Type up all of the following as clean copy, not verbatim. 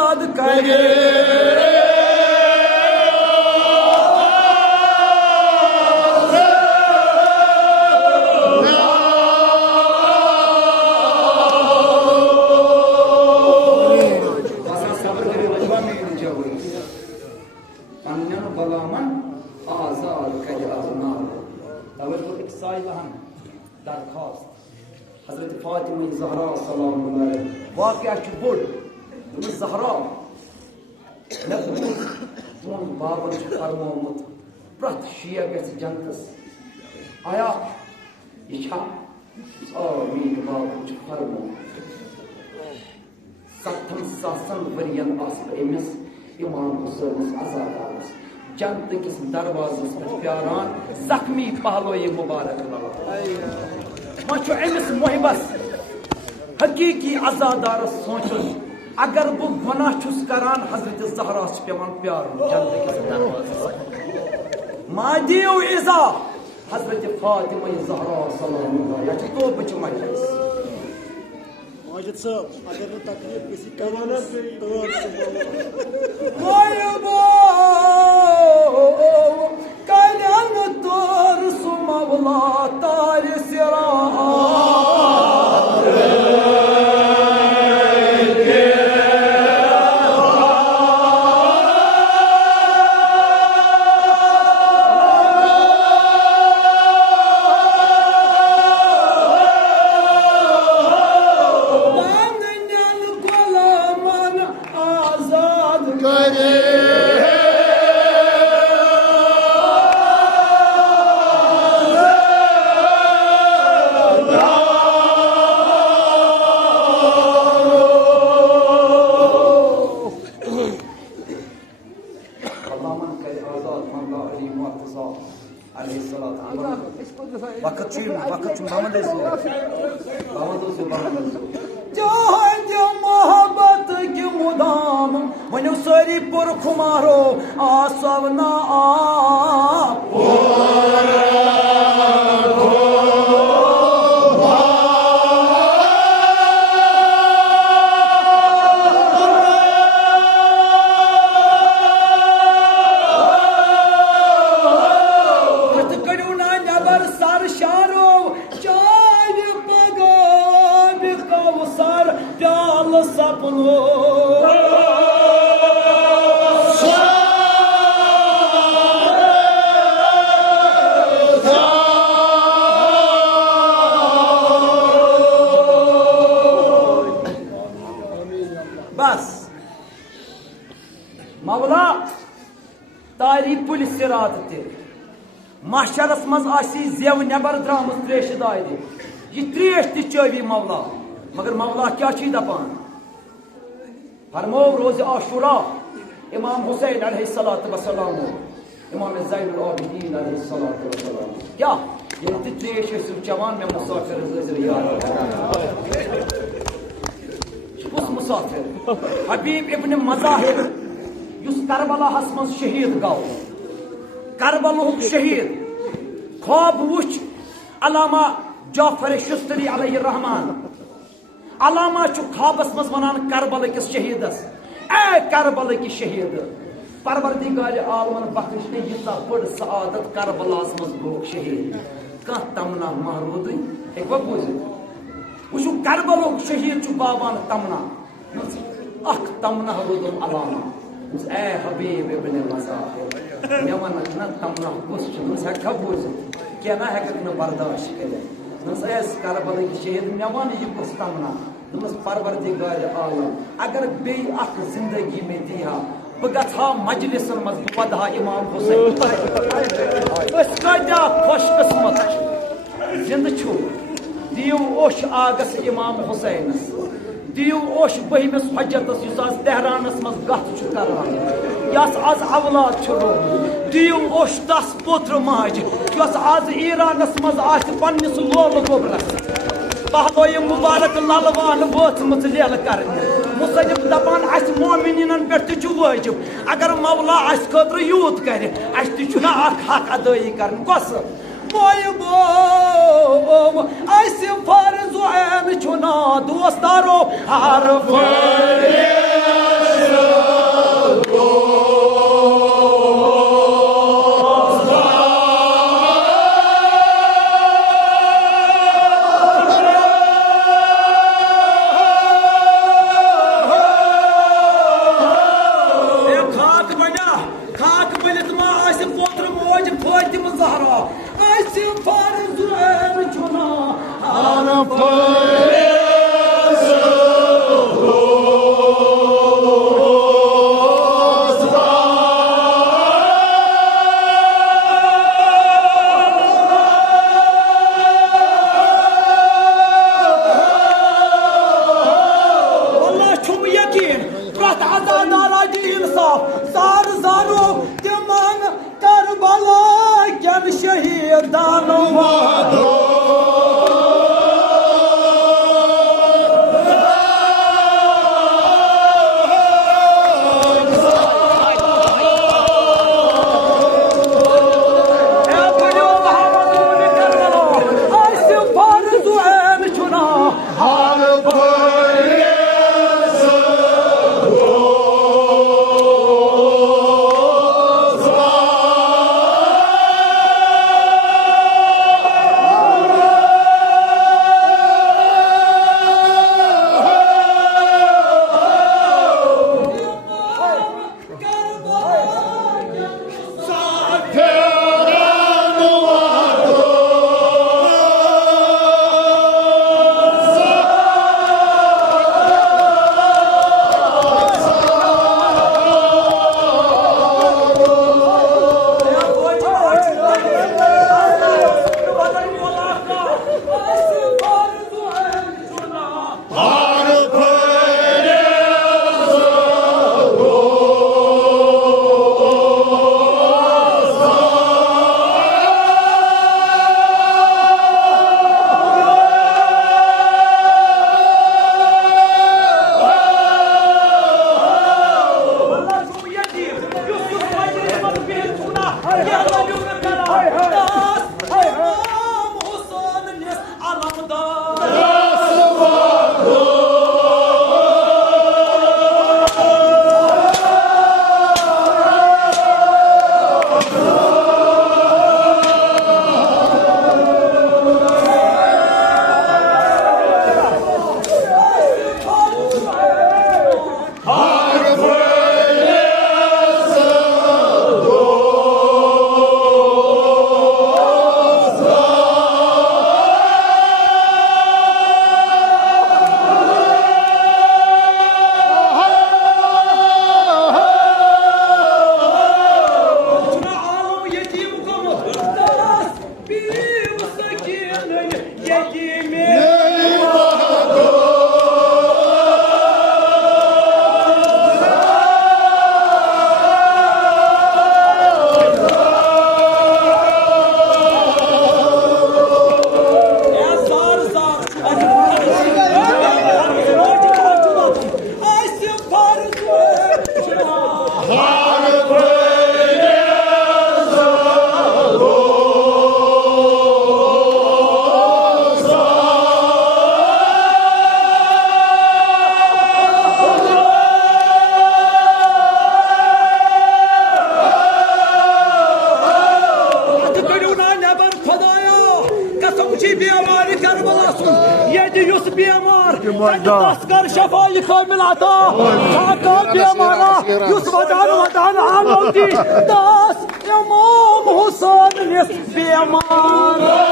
आजाद करे। दरखास्त हजरत फातिमा ज़हरा सलाम वाक़या बोड़ ज़हरा तुम बाबन फरमोमुत प्रत शिया गस जनतस आया यह मीन बाबन फरमो 70,000 वरियन अमिस इमाम हुसैन अजादारस जन्नत किस दरवाज़स पे प्यारान जख्मी पहलो ये मुबारक अमिस मोहबस हकीकी अजादारस सोचुन अगर बह गुनाह छुस करान हजरत ज़हरा पेवान प्यारुन जन्नत किस दरवाज़स मादियो इज़ा हजरत फातिमा ज़हरा सलाम अलैहा तो बच मजलिस माजिद साहब अगर वो तकलीफ किसी करवाना कल्याण तोर सुमवला तार सिरा मोहब्बत की मुदाम वनो सारी पुरख मारो आसवना बस मौला तारीफ पुल सिरात महशरस मज जेव नबर द्राम त्रेश दाय यह त्रेश तवी मौला मगर मौला क्या दपान फरमो रोज आशुरा इमाम हुसैन अलैहिस्सलातु वस्सलाम इमाम ज़ैनुल आबिदीन अलैहिस्सलातु वस्सलाम क्या ये त्रेश चवान में मुसाफिर मुसाफिर हबीब इब्न मज़ाहिर युस करबला मज शहीद गो करबलुक शहीद ख्वाब वुच अलामा जाफर शुस्तरी अलैहि रहमान अलामा ख्वाबस मज वनान करबल किस शहीदस ए करबल कि शहीद परवरदिगार आलमन बख्श ने यीता बड़ सआदत करबलास मज गो शहीद का तमना महरूद एक बूझ वो करबलुक शहीद बाबान तमना अख तमना रोदम अलामा ए हबीब इब्न मज़ाहिर मे वन न तमना कुछ हेका बूझ क्या ना हेक बर्दाश्त कर करबल शहीद मे वन यह कुछ तमना दोस परवरदिगार आलम अगर बे जिंदगी में दिहा बह गहा मजलिसन मज वधा इमाम हुसैन खुश किस्मत जिंद दियो ओश आगस इमाम हुसैनस दियो ओश बहमिस हजतस आज तेहरानस मज गत करान यस आज अवलाद दियो ओश तस पुत्र माज यस आज ईरानस मज पन्निस लोल गोबरस पहलो ये मुबारक ललवान वोथमत लेल कर मुसन्निफ दपान मोमिनीन पे वाजिब अगर मौला खतर यूत कर हक अदाई कर कस फर्ज दोस्तारो हर وادي انصاف زار زارو تمان كربلا كم شهيدان وادو تذكر شفاي خيم العطاء حكى بيمارا يوسف ودعنا على موتي داس امام حسين yes بيمارا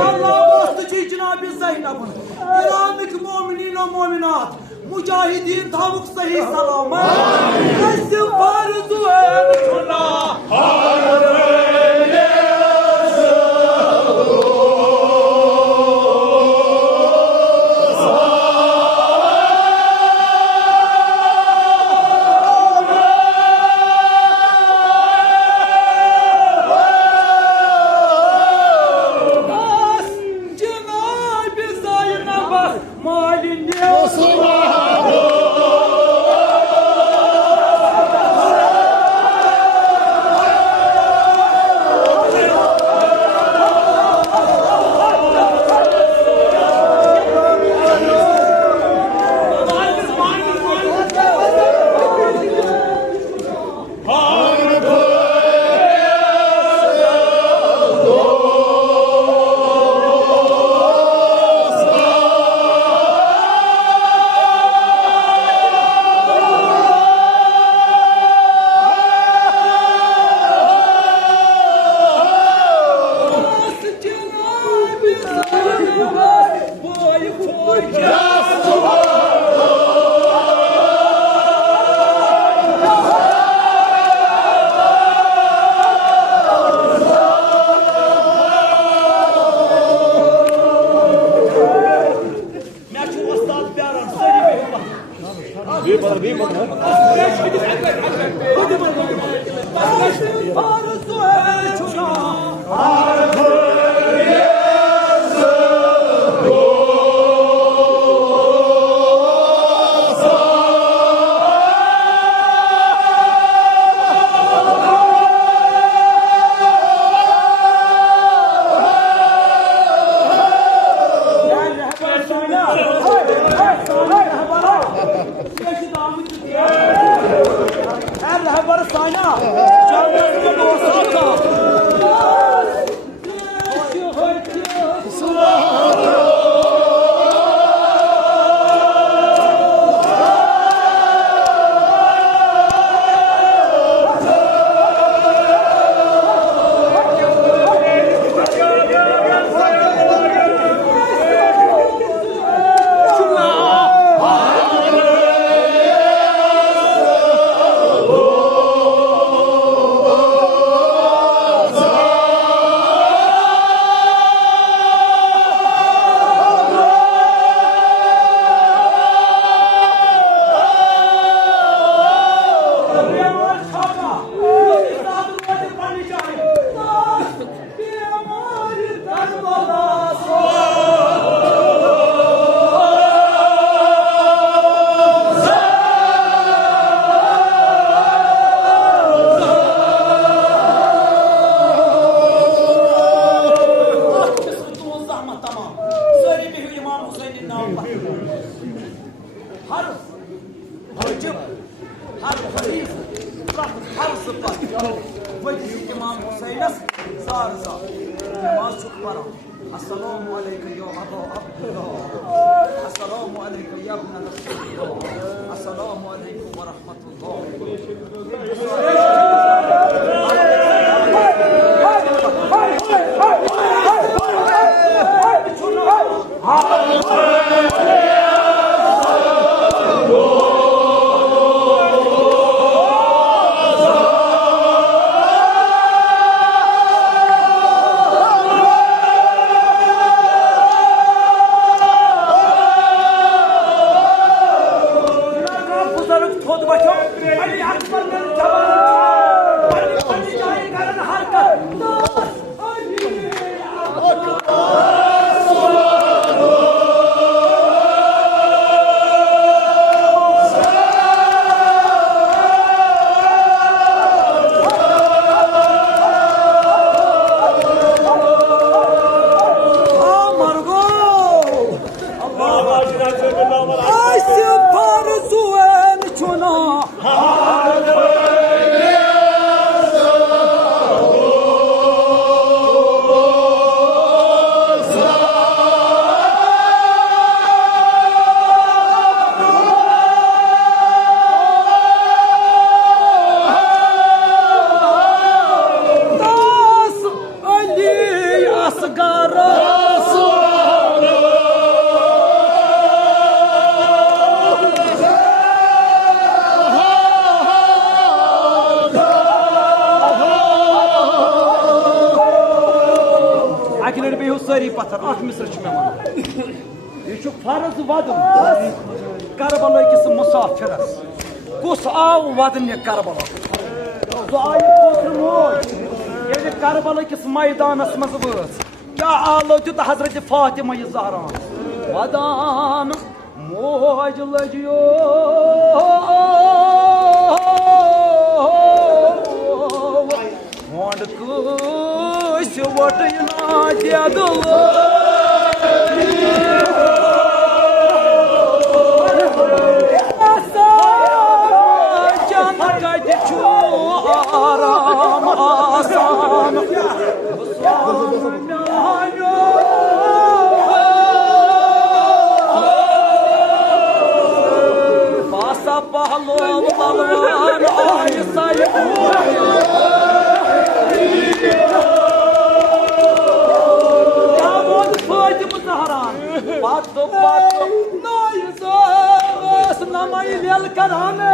Allah vasıtçı Cenab-ı Zeynep'in, İran'daki mu'minin ve mu'minat, mücahidin tavuk sahih selamet, Esim farzu el-Kula. Assalamu alaikum ya Abdullah. Assalamu alaikum ya ibn Rasulullah. Assalamu alaikum wa Ali Akbar'ın सारी पत्थर अख मिस्र यह फर्ज वदन करबला किस मुसाफिरस कुस आव वदन Karbala सो आय मोज ये करबला किस मैदानस मज वस क्या आलो दित हजरत फातिमा ज़हरा वदान मोज लजियो वोंड कुछ वटना जदल आराम आसान पासा पहलो बलवान आय साय क्या बोल फातिमा ज़हरान बात नाय नमाई लेल कराने